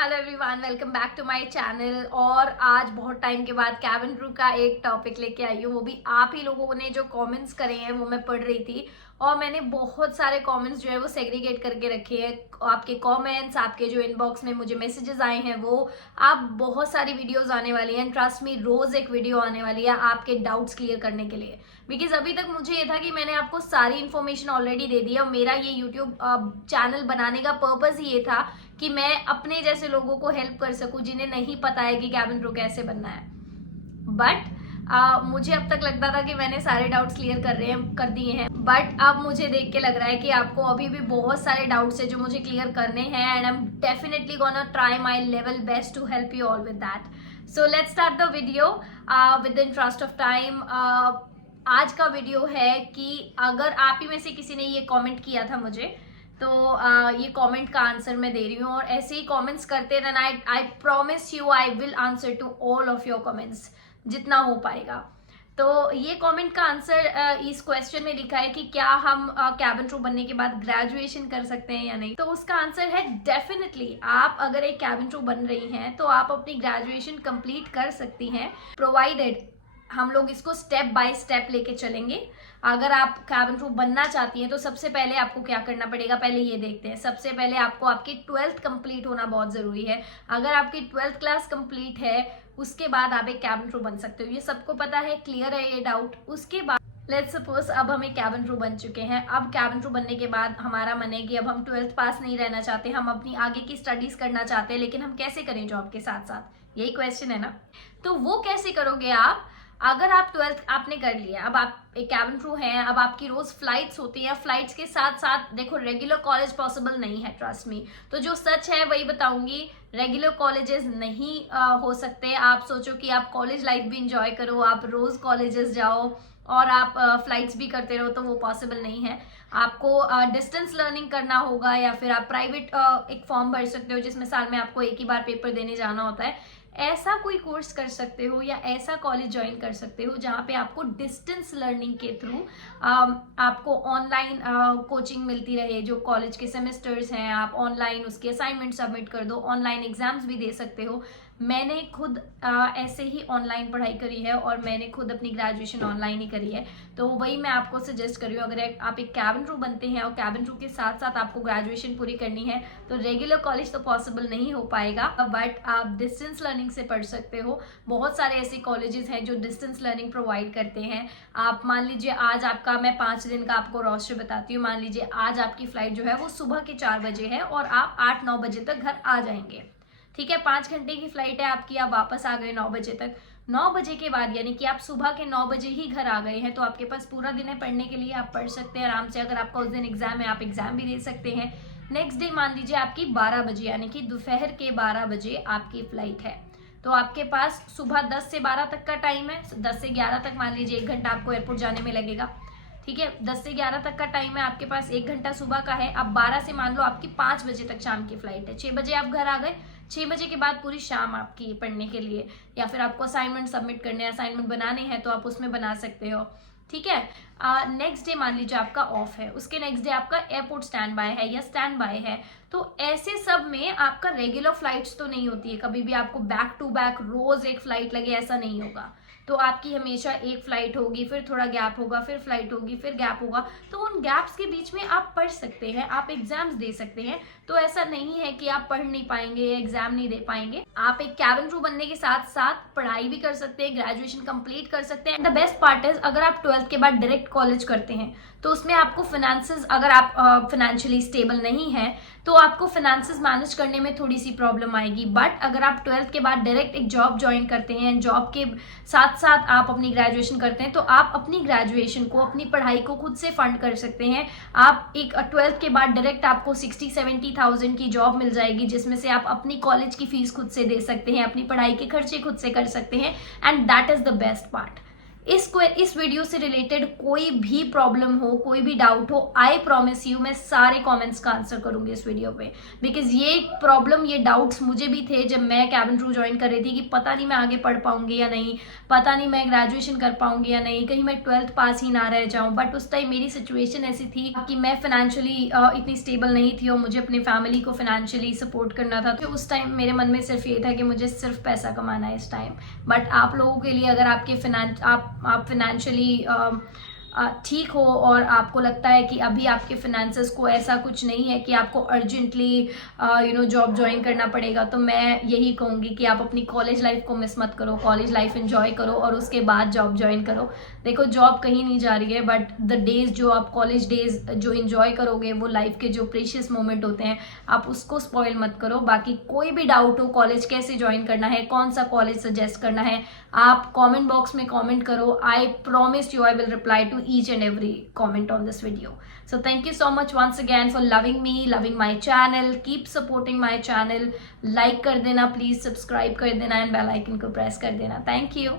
Hello everyone, welcome back to my channel. और आज बहुत टाइम के बाद कैबिन क्रू का एक टॉपिक लेके आई हूँ। वो भी आप ही लोगों ने जो कमेंट्स करे हैं वो मैं पढ़ रही थी और मैंने बहुत सारे कमेंट्स जो है वो सेग्रीगेट करके रखे हैं। आपके कमेंट्स, आपके जो इनबॉक्स में मुझे मैसेजेस आए हैं वो, आप बहुत सारी वीडियोस आने वाली हैं। ट्रस्ट मी, रोज एक वीडियो आने वाली है आपके डाउट्स क्लियर करने के लिए। बिकॉज अभी तक मुझे ये था कि मैंने आपको सारी इन्फॉर्मेशन ऑलरेडी दे दी है और मेरा ये यूट्यूब चैनल बनाने का पर्पस ही ये था कि मैं अपने जैसे लोगों को हेल्प कर सकूं जिन्हें नहीं पता है कि कैबिन क्रू कैसे बनना है। बट मुझे अब तक लगता था कि मैंने सारे डाउट्स क्लियर कर दिए हैं, बट अब मुझे देख के लग रहा है कि आपको अभी भी बहुत सारे डाउट्स है जो मुझे क्लियर करने हैं and I am definitely gonna try my level best to help you all with that. So let's start the video with in interest of time. आज का वीडियो है कि अगर आप ही में से किसी ने ये कॉमेंट किया था मुझे, तो ये कमेंट का आंसर मैं दे रही हूँ और ऐसे ही कमेंट्स करते रहना। I promise you I will answer to all of your comments जितना हो पाएगा। तो ये कमेंट का आंसर इस क्वेश्चन में लिखा है कि क्या हम कैबिन क्रू बनने के बाद ग्रेजुएशन कर सकते हैं या नहीं। तो उसका आंसर है डेफिनेटली। आप अगर एक कैबिन क्रू बन रही हैं तो आप अपनी ग्रेजुएशन कंप्लीट कर सकती हैं, प्रोवाइडेड हम लोग इसको स्टेप बाय स्टेप लेके चलेंगे। अगर आप कैबिन क्रू बनना चाहती हैं तो सबसे पहले आपको क्या करना पड़ेगा, पहले ये देखते हैं। सबसे पहले आपको आपकी 12th कंप्लीट होना बहुत जरूरी है। अगर आपकी 12th क्लास कंप्लीट है उसके बाद आप एक कैबिन क्रू बन सकते हो। ये सबको पता है, क्लियर है ये डाउट। उसके बाद लेट्स सपोज अब हम एक कैबिन क्रू बन चुके हैं। अब कैबिन क्रू बनने के बाद हमारा मन है कि अब हम 12th पास नहीं रहना चाहते, हम अपनी आगे की स्टडीज करना चाहते हैं, लेकिन हम कैसे करें जॉब के साथ साथ, यही क्वेश्चन है ना। तो वो कैसे करोगे आप? अगर आप 12th आपने कर लिया, अब आप एक कैबिन क्रू हैं, अब आपकी रोज फ्लाइट्स होती है। फ्लाइट्स के साथ साथ देखो रेगुलर कॉलेज पॉसिबल नहीं है, ट्रस्ट मी। तो जो सच है वही बताऊंगी, रेगुलर कॉलेजेस नहीं हो सकते। आप सोचो कि आप कॉलेज लाइफ भी इंजॉय करो, आप रोज कॉलेजेस जाओ और आप फ्लाइट्स भी करते रहो, तो वो पॉसिबल नहीं है। आपको डिस्टेंस लर्निंग करना होगा या फिर आप प्राइवेट एक फॉर्म भर सकते हो जिसमें साल में आपको एक ही बार पेपर देने जाना होता है। ऐसा कोई कोर्स कर सकते हो या ऐसा कॉलेज ज्वाइन कर सकते हो जहाँ पे आपको डिस्टेंस लर्निंग के थ्रू आपको ऑनलाइन कोचिंग मिलती रहे। जो कॉलेज के सेमेस्टर्स हैं आप ऑनलाइन उसके असाइनमेंट सबमिट कर दो, ऑनलाइन एग्जाम्स भी दे सकते हो। मैंने खुद ऐसे ही ऑनलाइन पढ़ाई करी है और मैंने खुद अपनी ग्रेजुएशन ऑनलाइन ही करी है। तो वही मैं आपको सजेस्ट कर रही हूँ। अगर आप एक कैबिन क्रू बनते हैं और कैबिन क्रू के साथ साथ आपको ग्रेजुएशन पूरी करनी है तो रेगुलर कॉलेज तो पॉसिबल नहीं हो पाएगा, बट आप डिस्टेंस लर्निंग से पढ़ सकते हो। बहुत सारे ऐसे कॉलेजेस हैं जो डिस्टेंस लर्निंग प्रोवाइड करते हैं। आप मान लीजिए आज आपका, मैं 5 दिन का आपको रोस्टर बताती हूँ। मान लीजिए आज आपकी फ्लाइट जो है वो सुबह के 4 बजे है और आप 8-9 बजे तक घर आ जाएंगे। ठीक है, 5 घंटे की फ्लाइट है आपकी, आप वापस आ गए 9 बजे तक। 9 बजे के बाद यानी कि आप सुबह के 9 बजे ही घर आ गए हैं, तो आपके पास पूरा दिन है पढ़ने के लिए। आप पढ़ सकते हैं आराम से। अगर आपका उस दिन एग्जाम है आप एग्जाम भी दे सकते हैं। नेक्स्ट डे मान लीजिए आपकी 12 बजे यानी कि दोपहर के 12 बजे आपकी फ्लाइट है, तो आपके पास सुबह 10 से 12 तक का टाइम है। 10 से 11 तक मान लीजिए 1 घंटा आपको एयरपोर्ट जाने में लगेगा। ठीक है, 10 से 11 तक का टाइम है आपके पास, 1 घंटा सुबह का है। अब 12 से मान लो आपकी 5 बजे तक शाम की फ्लाइट है। 6 बजे आप घर आ गए, 6 बजे के बाद पूरी शाम आपकी पढ़ने के लिए, या फिर आपको असाइनमेंट सबमिट करने हैं, असाइनमेंट बनाने हैं तो आप उसमें बना सकते हो। ठीक है, नेक्स्ट डे मान लीजिए आपका ऑफ है, उसके नेक्स्ट डे आपका एयरपोर्ट स्टैंड बाय है या स्टैंड बाय है। तो ऐसे सब में आपका रेगुलर फ्लाइट्स तो नहीं होती है, कभी भी आपको बैक टू बैक रोज एक फ्लाइट लगे ऐसा नहीं होगा। तो आपकी हमेशा एक फ्लाइट होगी, फिर थोड़ा गैप होगा, फिर फ्लाइट होगी, फिर गैप होगा। तो उन गैप्स के बीच में आप पढ़ सकते हैं, आप एग्जाम्स दे सकते हैं। तो ऐसा नहीं है कि आप पढ़ नहीं पाएंगे, एग्जाम नहीं दे पाएंगे। आप एक कैबिन क्रू बनने के साथ साथ पढ़ाई भी कर सकते हैं, ग्रेजुएशन कंप्लीट कर सकते हैं। द बेस्ट पार्ट इज अगर आप 12th के बाद डायरेक्ट कॉलेज करते हैं तो उसमें आपको फिनेंसेस, अगर आप फाइनेंशियली स्टेबल नहीं है तो आपको फिनेंसेस मैनेज करने में थोड़ी सी प्रॉब्लम आएगी। बट अगर आप 12th के बाद डायरेक्ट एक जॉब ज्वाइन करते हैं, जॉब के साथ साथ आप अपनी ग्रेजुएशन करते हैं, तो आप अपनी ग्रेजुएशन को, अपनी पढ़ाई को खुद से फंड कर सकते हैं। आप एक 12th के बाद डायरेक्ट आपको 60-70,000 की जॉब मिल जाएगी जिसमें से आप अपनी कॉलेज की फीस खुद से दे सकते हैं, अपनी पढ़ाई के खर्चे खुद से कर सकते हैं। And that is the best part. इस वीडियो से रिलेटेड कोई भी प्रॉब्लम हो, कोई भी डाउट हो, आई प्रॉमिस यू मैं सारे कमेंट्स का आंसर करूंगी इस वीडियो पे। बिकॉज ये प्रॉब्लम, ये डाउट्स मुझे भी थे जब मैं कैबिन क्रू ज्वाइन कर रही थी कि पता नहीं मैं आगे पढ़ पाऊंगी या नहीं, पता नहीं मैं ग्रेजुएशन कर पाऊंगी या नहीं, कहीं मैं 12th पास ही ना रह जाऊं। बट उस टाइम मेरी सिचुएशन ऐसी थी कि मैं फाइनेंशियली इतनी स्टेबल नहीं थी और मुझे अपनी फैमिली को फाइनेंशियली सपोर्ट करना था। तो उस टाइम मेरे मन में सिर्फ ये था कि मुझे सिर्फ पैसा कमाना है इस टाइम। बट आप लोगों के लिए, अगर आपके आप फाइनेंशियली ठीक हो और आपको लगता है कि अभी आपके फिनेंसेस को ऐसा कुछ नहीं है कि आपको अर्जेंटली जॉब ज्वाइन करना पड़ेगा, तो मैं यही कहूँगी कि आप अपनी कॉलेज लाइफ को मिस मत करो, कॉलेज लाइफ एंजॉय करो और उसके बाद जॉब ज्वाइन करो। देखो जॉब कहीं नहीं जा रही है, बट द डेज जो आप कॉलेज डेज जो एंजॉय करोगे, वो लाइफ के जो प्रीशियस मोमेंट होते हैं, आप उसको स्पॉइल मत करो। बाकी कोई भी डाउट हो, कॉलेज कैसे ज्वाइन करना है, कौन सा कॉलेज सजेस्ट करना है, आप कमेंट बॉक्स में कमेंट करो। आई promise you I will reply to each and every comment on this video. So thank you so much once again for loving me, loving my channel. Keep supporting my channel. Like कर देना please, subscribe कर देना and bell icon को press कर देना. Thank you.